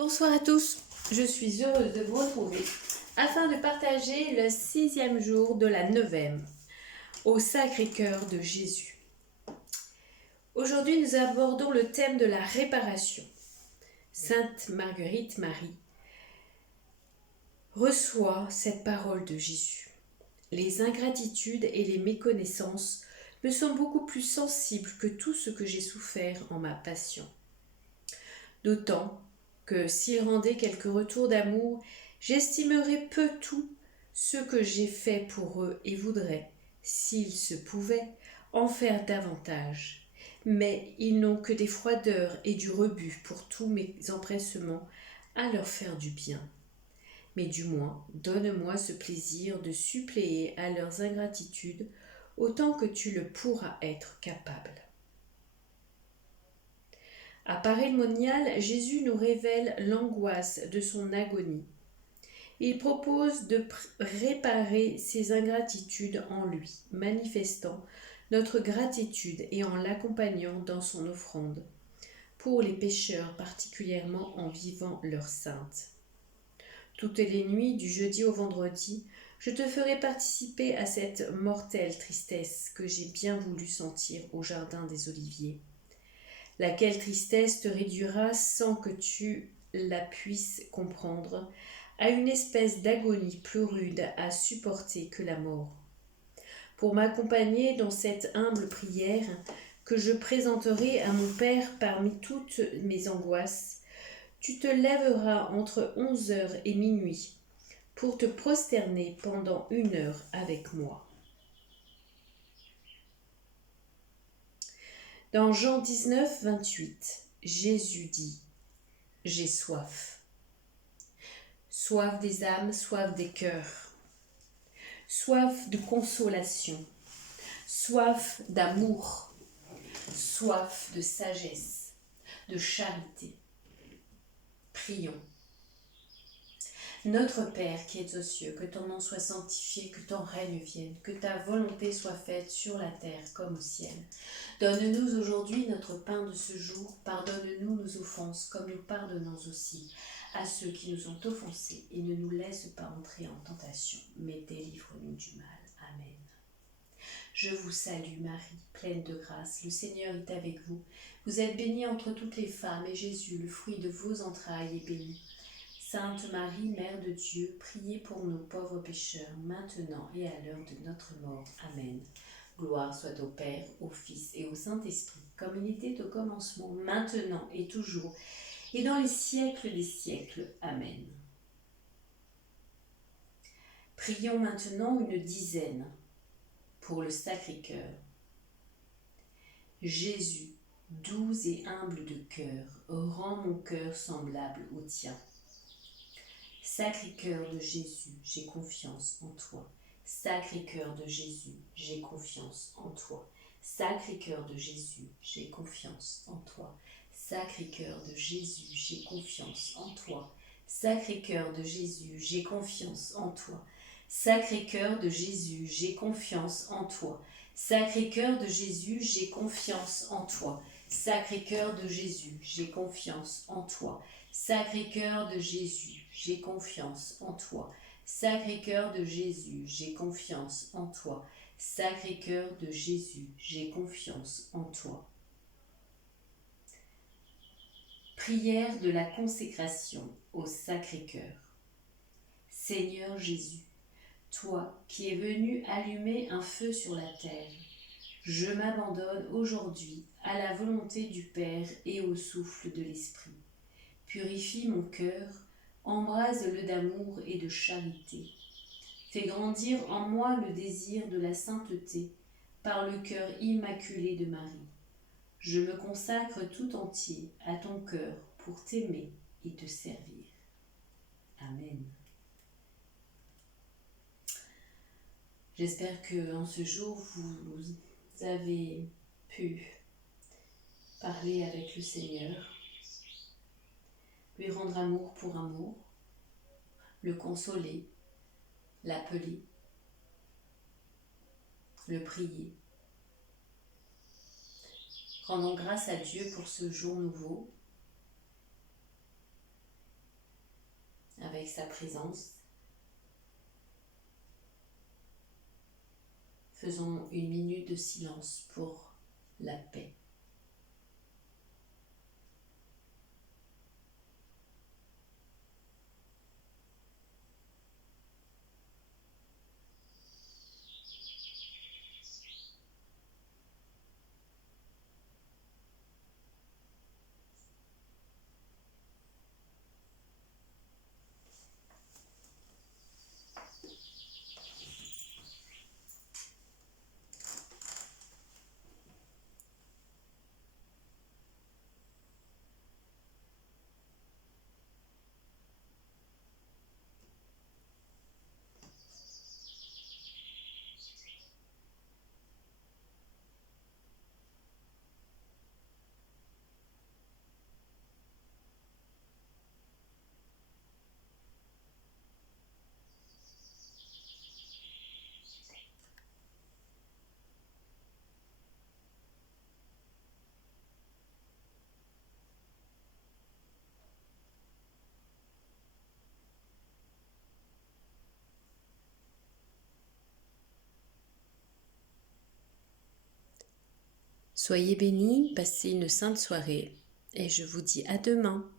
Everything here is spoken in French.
Bonsoir à tous, je suis heureuse de vous retrouver afin de partager le 6e jour de la neuvaine au Sacré-Cœur de Jésus. Aujourd'hui, nous abordons le thème de la réparation. Sainte Marguerite Marie reçoit cette parole de Jésus. Les ingratitudes et les méconnaissances me sont beaucoup plus sensibles que tout ce que j'ai souffert en ma passion. D'autant que s'il rendait quelques retours d'amour, j'estimerais peu tout ce que j'ai fait pour eux et voudrais, s'il se pouvait, en faire davantage. Mais ils n'ont que des froideurs et du rebut pour tous mes empressements à leur faire du bien. Mais du moins, donne-moi ce plaisir de suppléer à leurs ingratitudes autant que tu le pourras être capable. À pareil monial, Jésus nous révèle l'angoisse de son agonie. Il propose de réparer ses ingratitudes en lui, manifestant notre gratitude et en l'accompagnant dans son offrande, pour les pécheurs particulièrement en vivant leur sainte. Toutes les nuits, du jeudi au vendredi, je te ferai participer à cette mortelle tristesse que j'ai bien voulu sentir au jardin des Oliviers. Laquelle tristesse te réduira sans que tu la puisses comprendre à une espèce d'agonie plus rude à supporter que la mort. Pour m'accompagner dans cette humble prière que je présenterai à mon Père parmi toutes mes angoisses, tu te lèveras entre 11h et minuit pour te prosterner pendant 1 heure avec moi. Dans Jean 19, 28, Jésus dit « J'ai soif ». Soif des âmes, soif des cœurs, soif de consolation, soif d'amour, soif de sagesse, de charité. Prions. Notre Père qui es aux cieux, que ton nom soit sanctifié, que ton règne vienne, que ta volonté soit faite sur la terre comme au ciel. Donne-nous aujourd'hui notre pain de ce jour, pardonne-nous nos offenses comme nous pardonnons aussi à ceux qui nous ont offensés, et ne nous laisse pas entrer en tentation, mais délivre-nous du mal. Amen. Je vous salue Marie, pleine de grâce, le Seigneur est avec vous. Vous êtes bénie entre toutes les femmes, et Jésus, le fruit de vos entrailles, est béni. Sainte Marie, Mère de Dieu, priez pour nous pauvres pécheurs, maintenant et à l'heure de notre mort. Amen. Gloire soit au Père, au Fils et au Saint-Esprit, comme il était au commencement, maintenant et toujours, et dans les siècles des siècles. Amen. Prions maintenant une dizaine pour le Sacré-Cœur. Jésus, doux et humble de cœur, rends mon cœur semblable au tien. Sacré-Cœur de Jésus, j'ai confiance en toi. Sacré-Cœur de Jésus, j'ai confiance en toi. Sacré-Cœur de Jésus, j'ai confiance en toi. Sacré-Cœur de Jésus, j'ai confiance en toi. Sacré-Cœur de Jésus, j'ai confiance en toi. Sacré-Cœur de Jésus, j'ai confiance en toi. Sacré-Cœur de Jésus, j'ai confiance en toi. Sacré-Cœur de Jésus, j'ai confiance en toi. Sacré-Cœur de Jésus, j'ai confiance en toi. Sacré-Cœur de Jésus, j'ai confiance en toi. Sacré-Cœur de Jésus, j'ai confiance en toi. Prière de la consécration au Sacré-Cœur. Seigneur Jésus, toi qui es venu allumer un feu sur la terre, je m'abandonne aujourd'hui à la volonté du Père et au souffle de l'Esprit. Purifie mon cœur, embrase-le d'amour et de charité. Fais grandir en moi le désir de la sainteté par le cœur immaculé de Marie. Je me consacre tout entier à ton cœur pour t'aimer et te servir. Amen. J'espère que en ce jour, vous avez pu parler avec le Seigneur, lui rendre amour pour amour, le consoler, l'appeler, le prier. Rendons grâce à Dieu pour ce jour nouveau. avec sa présence. Faisons une minute de silence pour la paix. Soyez bénis, passez une sainte soirée et je vous dis à demain.